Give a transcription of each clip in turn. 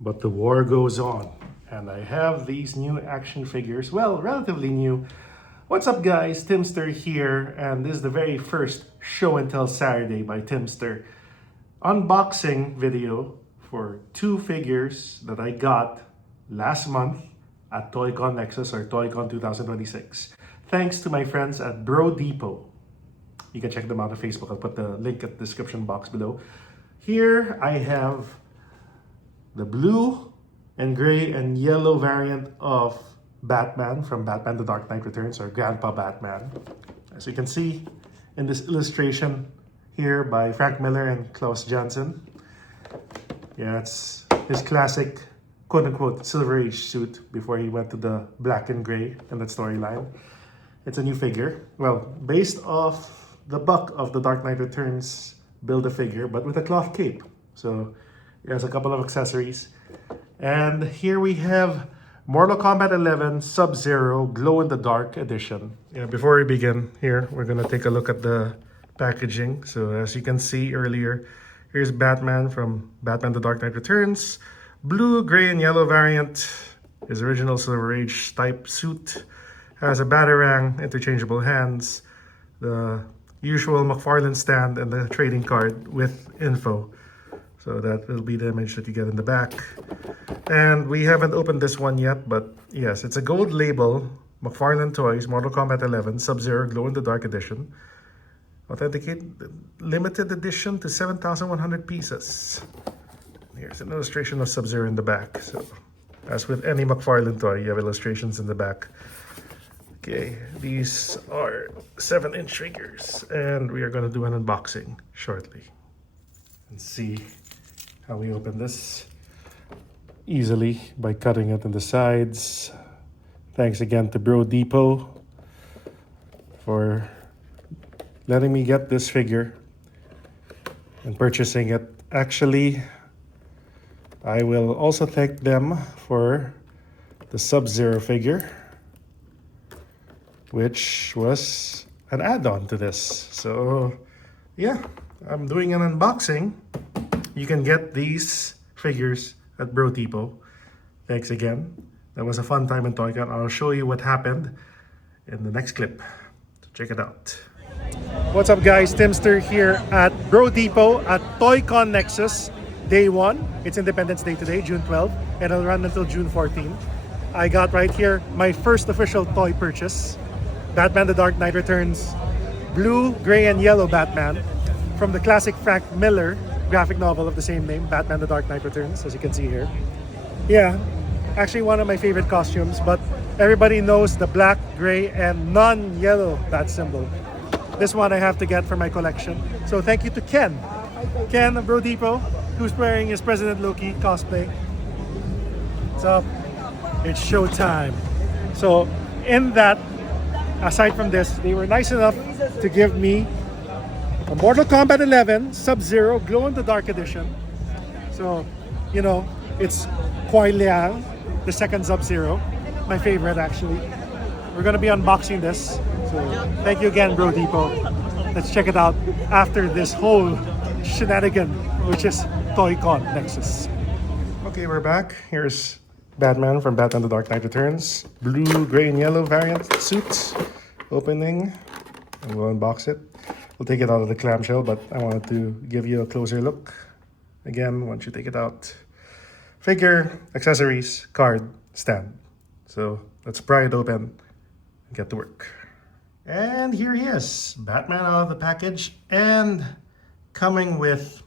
But the war goes on, and I have these new action figures, well, relatively new. What's up guys, Timzster here, and this is the very first Show and Tell Saturday by Timzster unboxing video for two figures that I got last month at ToyCon Nexus or ToyCon 2026. Thanks to my friends at Bro Depot. You can check them out on Facebook. I'll put the link at the description box below. Here I have the blue and gray and yellow variant of Batman from Batman The Dark Knight Returns, or Grandpa Batman. As you can see in this illustration here by Frank Miller and Klaus Janson. Yeah, it's his classic quote-unquote Silver Age suit before he went to the black and gray in that storyline. It's a new figure. Well, based off the Buck of The Dark Knight Returns Build-A-Figure, but with a cloth cape. So it has a couple of accessories. And here we have Mortal Kombat 11 Sub-Zero Glow-in-the-Dark Edition. Yeah, before we begin, here we're gonna take a look at the packaging. So as you can see earlier, here's Batman from Batman The Dark Knight Returns. Blue, gray, and yellow variant. His original Silver Age type suit. Has a Batarang, interchangeable hands, the usual McFarlane stand, and the trading card with info. So that will be the image that you get in the back. And we haven't opened this one yet, but yes, it's a gold label, McFarlane Toys, Mortal Kombat 11, Sub-Zero Glow-in-the-Dark Edition. Authenticate limited edition to 7,100 pieces. Here's an illustration of Sub-Zero in the back. So, as with any McFarlane toy, you have illustrations in the back. Okay, these are 7-inch figures, and we are going to do an unboxing shortly. And see how we open this easily by cutting it in the sides. Thanks again to Bro Depot for letting me get this figure and purchasing it. Actually, I will also thank them for the Sub-Zero figure, which was an add-on to this. So yeah, I'm doing an unboxing. You can get these figures at Bro Depot. Thanks again. That was a fun time in ToyCon. I'll show you what happened in the next clip. So check it out. What's up guys, Timzster here at Bro Depot at ToyCon Nexus, day 1. It's Independence Day today, June 12th, and it'll run until June 14th. I got right here my first official toy purchase. Batman The Dark Knight Returns blue, gray, and yellow Batman from the classic Frank Miller graphic novel of the same name, Batman The Dark Knight Returns, as you can see here. Yeah, actually one of my favorite costumes, but everybody knows the black, gray, and non-yellow bat symbol. This one I have to get for my collection. So thank you to Ken of Bro Depot, who's wearing his President Loki cosplay. What's up? It's showtime. So in that, aside from this, they were nice enough to give me a Mortal Kombat 11 Sub-Zero Glow-in-the-Dark Edition. So, you know, it's Kuai Liang, the second Sub-Zero. My favorite, actually. We're going to be unboxing this. So, thank you again, Bro Depot. Let's check it out after this whole shenanigan, which is ToyCon Nexus. Okay, we're back. Here's Batman from Batman The Dark Knight Returns. Blue, gray, and yellow variant suit. Opening. And we'll unbox it. We'll take it out of the clamshell, but I wanted to give you a closer look. Again, once you take it out. Figure, accessories, card, stand. So let's pry it open and get to work. And here he is, Batman out of the package, and coming with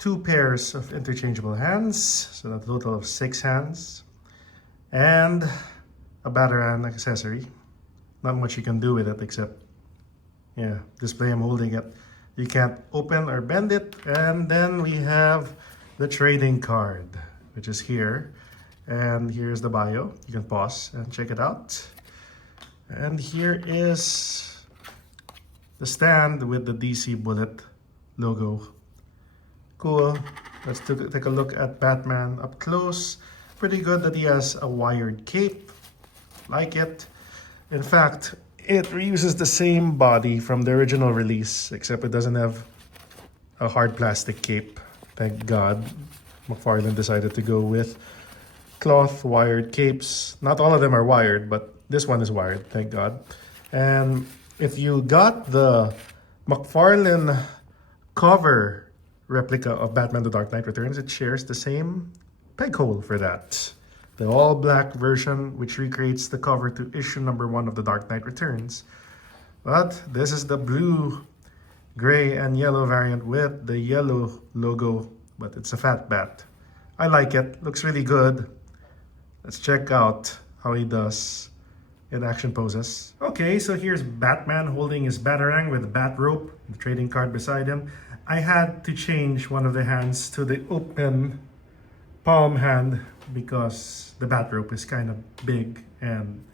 2 pairs of interchangeable hands, so a total of 6 hands, and a Batarang accessory. Not much you can do with it except, yeah, display I'm holding it. You can't open or bend it. And then we have the trading card, which is here. And here's the bio. You can pause and check it out. And here is the stand with the DC Bullet logo. Cool. Let's take a look at Batman up close. Pretty good that he has a wired cape. Like it. In fact, it reuses the same body from the original release, except it doesn't have a hard plastic cape. Thank God. McFarlane decided to go with cloth wired capes. Not all of them are wired, but this one is wired, thank God. And if you got the McFarlane cover replica of Batman The Dark Knight Returns, it shares the same peg hole for that. The all-black version, which recreates the cover to issue #1 of The Dark Knight Returns. But this is the blue, gray, and yellow variant with the yellow logo, but it's a fat bat. I like it, looks really good. Let's check out how he does in action poses. Okay, so here's Batman holding his Batarang with a bat rope, the trading card beside him. I had to change one of the hands to the open palm hand because the bat rope is kind of big and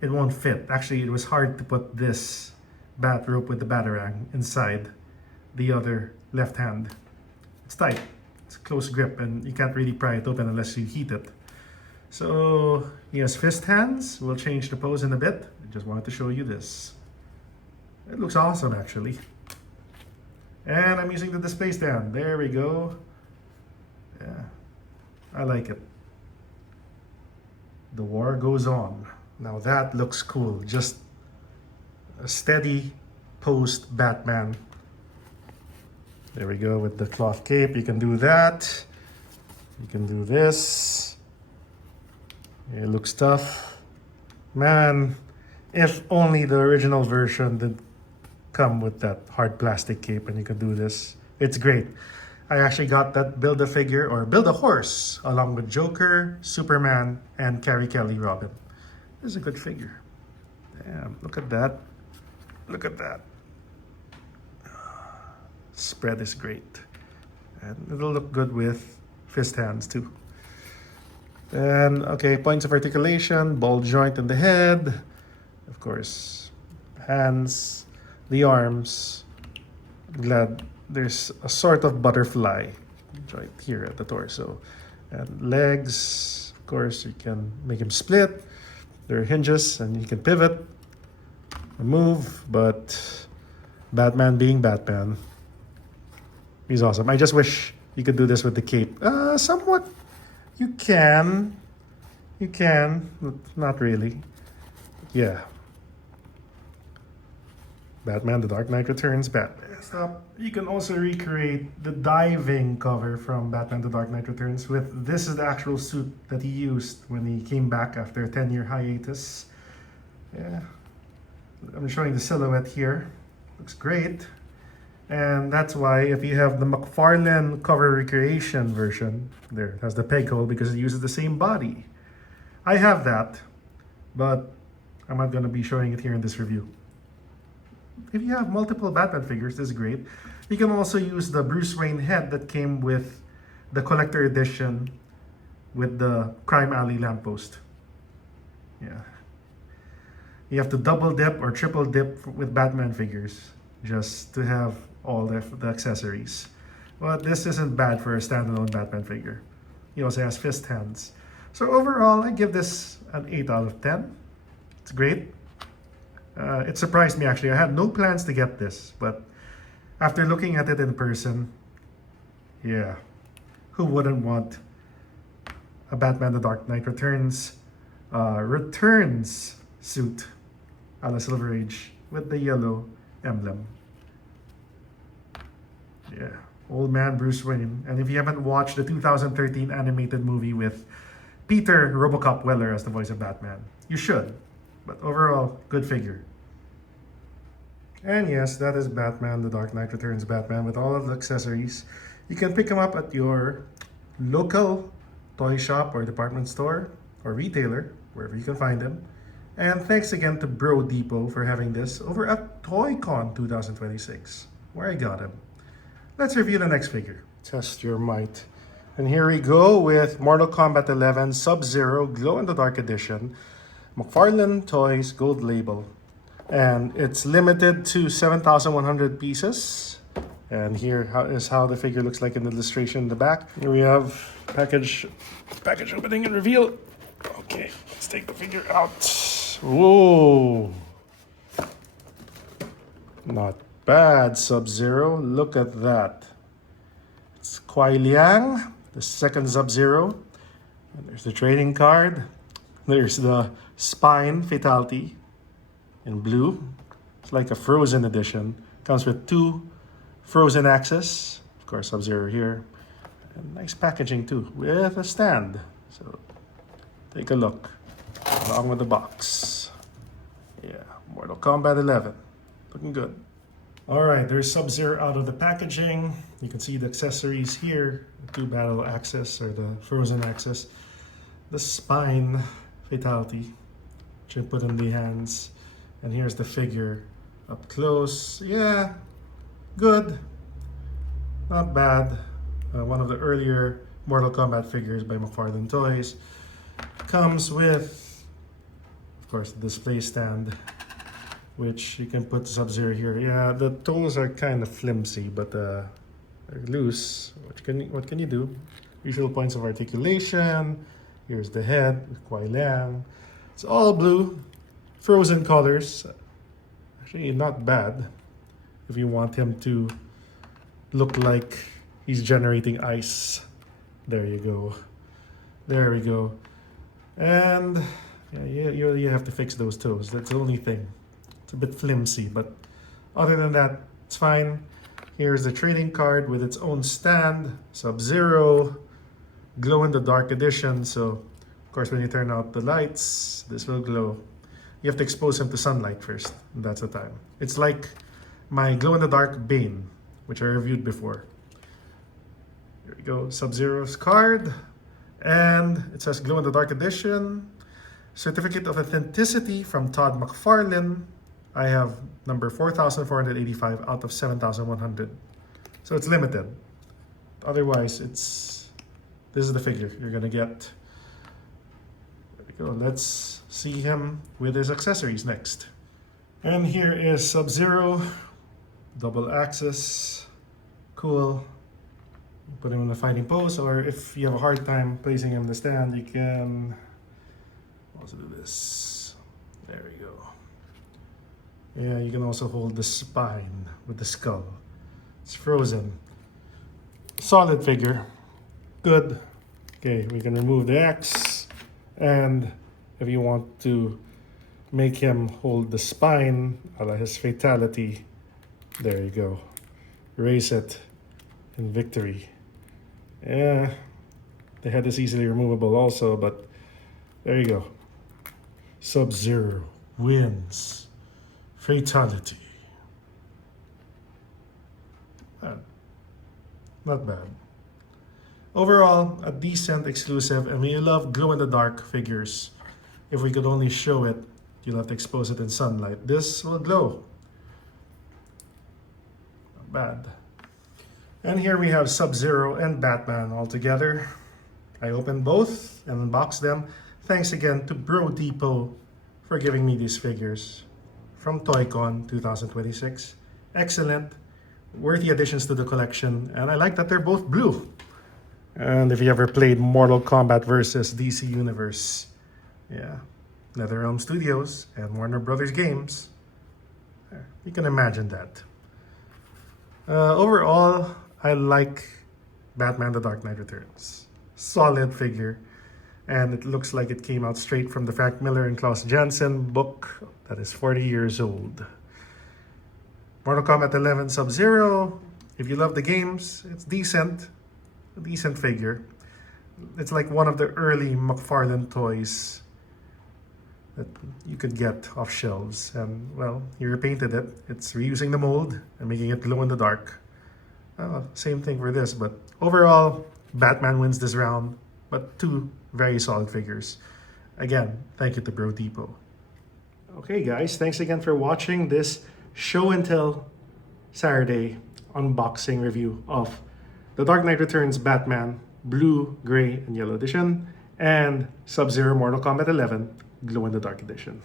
it won't fit. Actually, it was hard to put this bat rope with the Batarang inside the other left hand. It's tight, it's a close grip, and you can't really pry it open unless you heat it. So he has fist hands. We'll change the pose in a bit. I just wanted to show you this. It looks awesome, actually. And I'm using the display stand. There we go. Yeah, I like it. The war goes on. Now that looks cool. Just a steady posed Batman. There we go with the cloth cape. You can do that. You can do this. It looks tough. Man, if only the original version did come with that hard plastic cape and you could do this. It's great. I actually got that Build-A-Figure or Build-A-Horse along with Joker, Superman, and Carrie Kelly Robin. This is a good figure. Damn, look at that. Look at that. Spread is great. And it'll look good with fist hands too. And okay, points of articulation, ball joint in the head, of course, hands, the arms. I'm glad there's a sort of butterfly joint here at the torso. And legs, of course, you can make him split. There are hinges and you can pivot, move, but Batman being Batman, he's awesome. I just wish you could do this with the cape. Somewhat. You can, but not really. Yeah. Batman The Dark Knight Returns, Batman. Stop. You can also recreate the diving cover from Batman The Dark Knight Returns with, this is the actual suit that he used when he came back after a 10-year hiatus. Yeah. I'm showing the silhouette here. Looks great. And that's why if you have the McFarlane cover recreation version, there, it has the peg hole because it uses the same body. I have that, but I'm not going to be showing it here in this review. If you have multiple Batman figures, this is great. You can also use the Bruce Wayne head that came with the collector edition with the Crime Alley lamppost. Yeah. You have to double dip or triple dip with Batman figures just to have all the accessories. But this isn't bad for a standalone Batman figure. He also has fist hands. So overall, I give this an 8 out of 10. It's great. It surprised me actually. I had no plans to get this, but after looking at it in person, yeah, who wouldn't want a Batman The Dark Knight Returns suit a la Silver Age with the yellow emblem. Yeah, old man Bruce Wayne. And if you haven't watched the 2013 animated movie with Peter Robocop Weller as the voice of Batman, you should. But overall, good figure. And yes, that is Batman The Dark Knight Returns Batman with all of the accessories. You can pick them up at your local toy shop or department store or retailer, wherever you can find them. And thanks again to Bro Depot for having this over at ToyCon 2026, where I got him. Let's review the next figure. Test your might. And here we go with Mortal Kombat 11 Sub-Zero Glow-in-the-Dark Edition, McFarlane Toys Gold Label. And it's limited to 7,100 pieces. And here is how the figure looks like in the illustration in the back. Here we have package opening and reveal. Okay, let's take the figure out. Whoa. Not bad, Sub-Zero. Look at that. It's Kuai Liang, the second Sub-Zero. And there's the trading card. There's the Spine Fatality in blue. It's like a Frozen edition. Comes with 2 Frozen axes. Of course, Sub-Zero here. And nice packaging too, with a stand. So take a look along with the box. Yeah, Mortal Kombat 11. Looking good. Alright, there's Sub-Zero out of the packaging. You can see the accessories here. The 2 battle axes, or the Frozen axis. The Spine Fatality, which you put in the hands. And here's the figure up close. Yeah, good. Not bad. One of the earlier Mortal Kombat figures by McFarlane Toys. Comes with, of course, the display stand, which you can put Sub-Zero here. Yeah, the toes are kind of flimsy, but they're loose. What can you do? Usual points of articulation. Here's the head with Kuai Liang. It's all blue, Frozen colors. Actually, not bad if you want him to look like he's generating ice. There you go. There we go. And yeah, you have to fix those toes. That's the only thing. It's a bit flimsy, but other than that, it's fine. Here's the trading card with its own stand. Sub-Zero, glow-in-the-dark edition. So, of course, when you turn out the lights, this will glow. You have to expose him to sunlight first. And that's the time. It's like my glow-in-the-dark Bane, which I reviewed before. Here we go, Sub-Zero's card. And it says glow-in-the-dark edition. Certificate of Authenticity from Todd McFarlane. I have number 4,485 out of 7,100. So it's limited. Otherwise, this is the figure you're gonna get. There we go. Let's see him with his accessories next. And here is Sub-Zero, double axis, cool. Put him in a fighting pose, or if you have a hard time placing him in the stand, you can also do this. There we go. Yeah, you can also hold the spine with the skull. It's Frozen. Solid figure. Good. Okay, we can remove the X, and if you want to make him hold the spine, a la his fatality, there you go. Erase it in victory. Yeah, the head is easily removable also, but there you go. Sub-Zero wins. Fatality. Not bad. Overall, a decent exclusive, and we love glow-in-the-dark figures. If we could only show it, you'll have to expose it in sunlight. This will glow. Not bad. And here we have Sub-Zero and Batman all together. I opened both and unboxed them. Thanks again to Bro Depot for giving me these figures from ToyCon 2026. Excellent, worthy additions to the collection, and I like that they're both blue. And if you ever played Mortal Kombat versus DC Universe, yeah, NetherRealm Studios and Warner Brothers Games, you can imagine that. Overall, I like Batman The Dark Knight Returns. Solid figure. And it looks like it came out straight from the Frank Miller and Klaus Janson book that is 40 years old. Mortal Kombat 11 Sub-Zero. If you love the games, it's decent. A decent figure. It's like one of the early McFarlane toys that you could get off shelves. And, well, you repainted it. It's reusing the mold and making it glow in the dark. Same thing for this, but overall, Batman wins this round, but 2 very solid figures. Again, thank you to Bro Depot. Okay guys, thanks again for watching this Show and Tell Saturday unboxing review of The Dark Knight Returns Batman Blue, Gray, and Yellow Edition and Sub-Zero Mortal Kombat 11 Glow in the Dark Edition.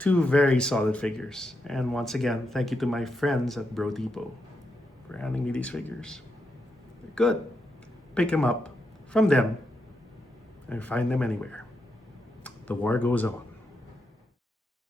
2 very solid figures. And once again, thank you to my friends at Bro Depot for handing me these figures. They're good. Pick them up from them and find them anywhere. The war goes on.